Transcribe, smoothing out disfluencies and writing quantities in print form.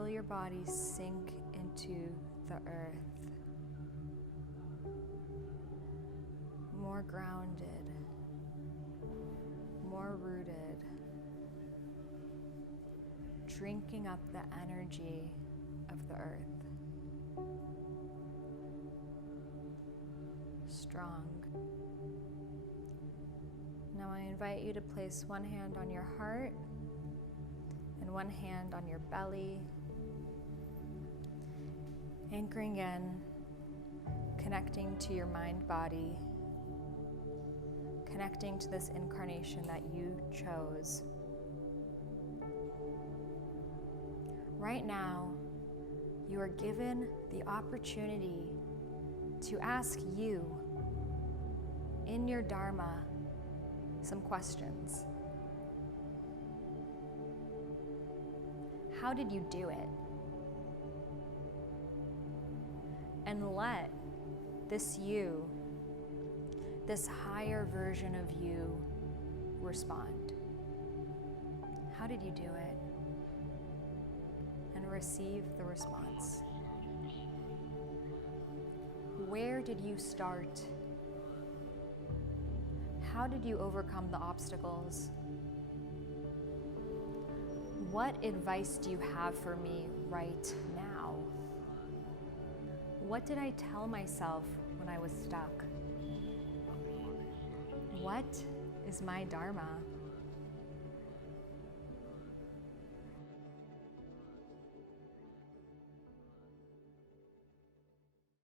Feel your body sink into the earth. More grounded, more rooted, drinking up the energy of the earth. Strong. Now I invite you to place one hand on your heart and one hand on your belly, anchoring in, connecting to your mind-body, connecting to this incarnation that you chose. Right now, you are given the opportunity to ask you, in your Dharma, some questions. How did you do it? And let this you, this higher version of you, respond. How did you do it? And receive the response. Where did you start? How did you overcome the obstacles? What advice do you have for me right now? What did I tell myself when I was stuck? What is my Dharma?